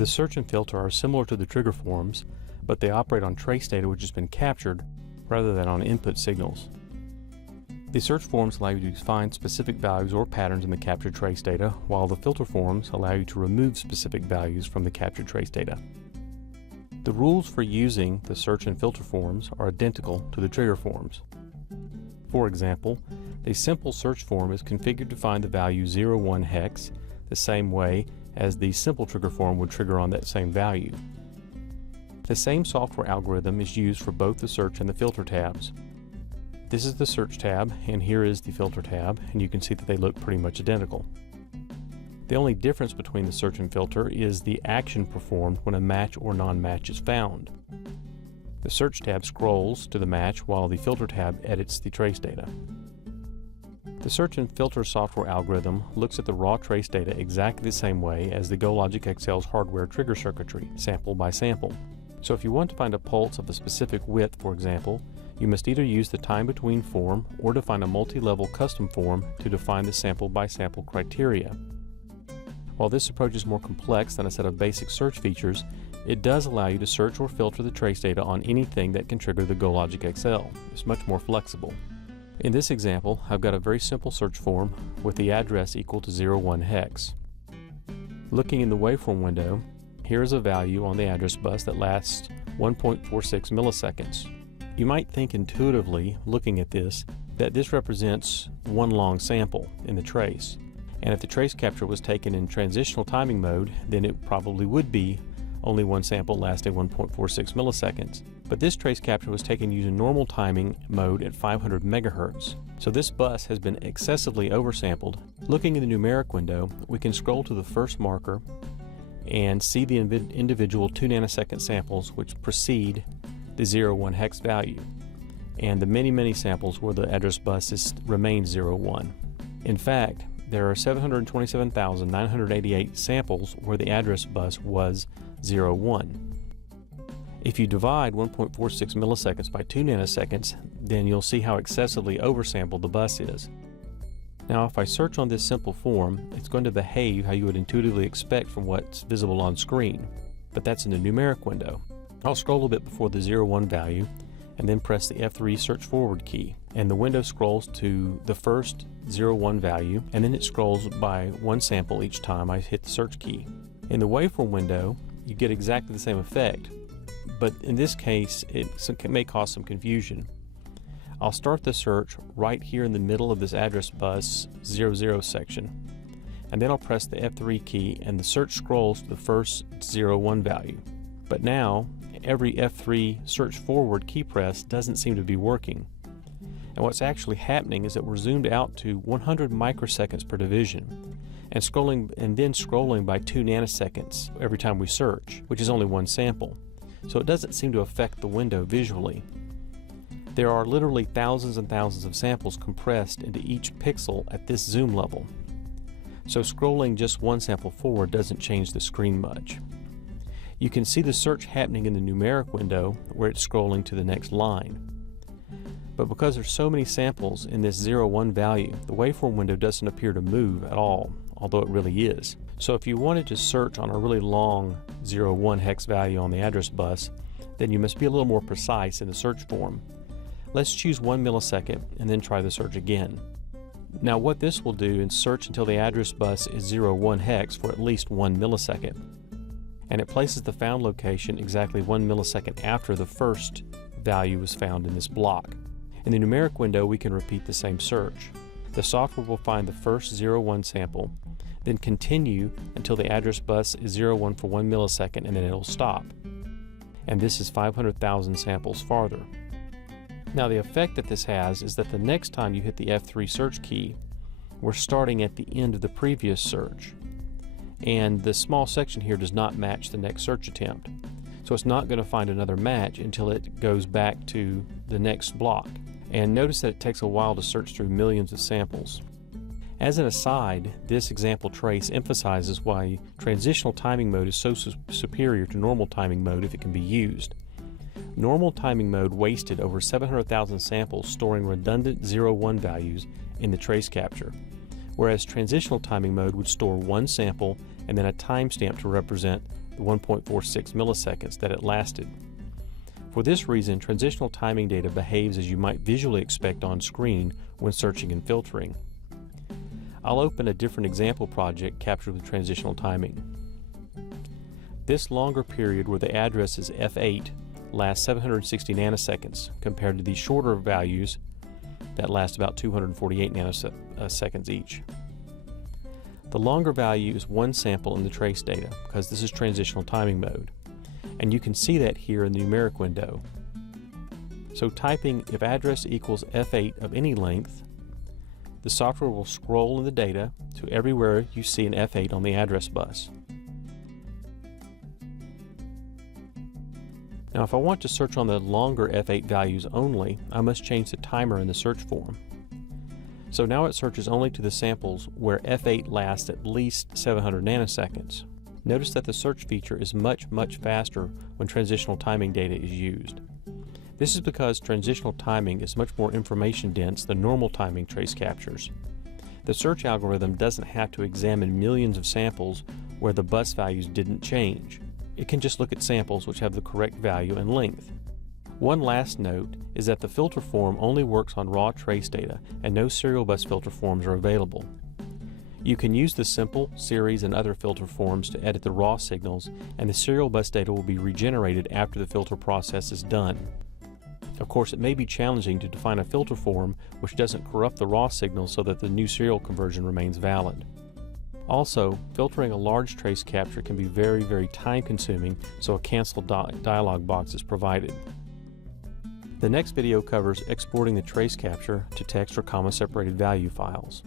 The search and filter are similar to the TriggerForms, but they operate on trace data which has been captured rather than on input signals. The search forms allow you to find specific values or patterns in the captured trace data, while the filter forms allow you to remove specific values from the captured trace data. The rules for using the search and filter forms are identical to the TriggerForms. For example, the Simple SearchForm is configured to find the value 01 hex the same way as the Simple TriggerForm would trigger on that same value. The same software algorithm is used for both the search and the filter tabs. This is the search tab, and here is the filter tab, and you can see that they look pretty much identical. The only difference between the search and filter is the action performed when a match or non-match is found. The search tab scrolls to the match while the filter tab edits the trace data. The search and filter software algorithm looks at the raw trace data exactly the same way as the GoLogicXL's hardware trigger circuitry, sample by sample. So if you want to find a pulse of a specific width, for example, you must either use the time between form or define a multi-level custom form to define the sample by sample criteria. While this approach is more complex than a set of basic search features, it does allow you to search or filter the trace data on anything that can trigger the GoLogicXL. It's much more flexible. In this example, I've got a very simple search form with the address equal to 01 hex. Looking in the waveform window, here is a value on the address bus that lasts 1.46 milliseconds. You might think intuitively, looking at this, that this represents one long sample in the trace. And if the trace capture was taken in transitional timing mode, then it probably would be only one sample lasting 1.46 milliseconds. But this trace capture was taken using normal timing mode at 500 megahertz. So this bus has been excessively oversampled. Looking in the numeric window, we can scroll to the first marker and see the individual 2 nanosecond samples which precede the 01 hex value, and the many samples where the address bus remains 01. In fact, there are 727,988 samples where the address bus was 01. If you divide 1.46 milliseconds by 2 nanoseconds, then you'll see how excessively oversampled the bus is. Now, if I search on this simple form, it's going to behave how you would intuitively expect from what's visible on screen, but that's in the numeric window. I'll scroll a bit before the 01 value and then press the F3 search forward key, and the window scrolls to the first 01 value, and then it scrolls by one sample each time I hit the search key. In the waveform window, you get exactly the same effect, but in this case it may cause some confusion. I'll start the search right here in the middle of this address bus 00 section, and then I'll press the F3 key and the search scrolls to the first 01 value. But now every F3 search forward key press doesn't seem to be working. And what's actually happening is that we're zoomed out to 100 microseconds per division and then scrolling by 2 nanoseconds every time we search, which is only one sample. So it doesn't seem to affect the window visually. There are literally thousands and thousands of samples compressed into each pixel at this zoom level. So scrolling just one sample forward doesn't change the screen much. You can see the search happening in the numeric window where it's scrolling to the next line. But because there's so many samples in this 01 value, the waveform window doesn't appear to move at all, although it really is. So if you wanted to search on a really long 01 hex value on the address bus, then you must be a little more precise in the search form. Let's choose 1 millisecond and then try the search again. Now what this will do is search until the address bus is 01 hex for at least 1 millisecond. And it places the found location exactly 1 millisecond after the first value was found in this block. In the numeric window, we can repeat the same search. The software will find the first 01 sample, then continue until the address bus is 01 for 1 millisecond, and then it'll stop. And this is 500,000 samples farther. Now the effect that this has is that the next time you hit the F3 search key, we're starting at the end of the previous search. And the small section here does not match the next search attempt. So it's not going to find another match until it goes back to the next block. And notice that it takes a while to search through millions of samples. As an aside, this example trace emphasizes why transitional timing mode is so superior to normal timing mode if it can be used. Normal timing mode wasted over 700,000 samples storing redundant 01 values in the trace capture, whereas transitional timing mode would store one sample and then a timestamp to represent the 1.46 milliseconds that it lasted. For this reason, transitional timing data behaves as you might visually expect on screen when searching and filtering. I'll open a different example project captured with transitional timing. This longer period where the address is F8 lasts 760 nanoseconds compared to these shorter values that last about 248 nanoseconds each. The longer value is one sample in the trace data because this is transitional timing mode, and you can see that here in the numeric window. So typing if address equals F8 of any length, the software will scroll in the data to everywhere you see an F8 on the address bus. Now if I want to search on the longer F8 values only, I must change the timer in the search form. So now it searches only to the samples where F8 lasts at least 700 nanoseconds. Notice that the search feature is much faster when transitional timing data is used. This is because transitional timing is much more information dense than normal timing trace captures. The search algorithm doesn't have to examine millions of samples where the bus values didn't change. It can just look at samples which have the correct value and length. One last note is that the filter form only works on raw trace data and no serial bus filter forms are available. You can use the Simple, Series, and other filter forms to edit the raw signals, and the serial bus data will be regenerated after the filter process is done. Of course, it may be challenging to define a filter form which doesn't corrupt the raw signal so that the new serial conversion remains valid. Also, filtering a large trace capture can be very time-consuming, so a cancel dialog box is provided. The next video covers exporting the trace capture to text or comma-separated value files.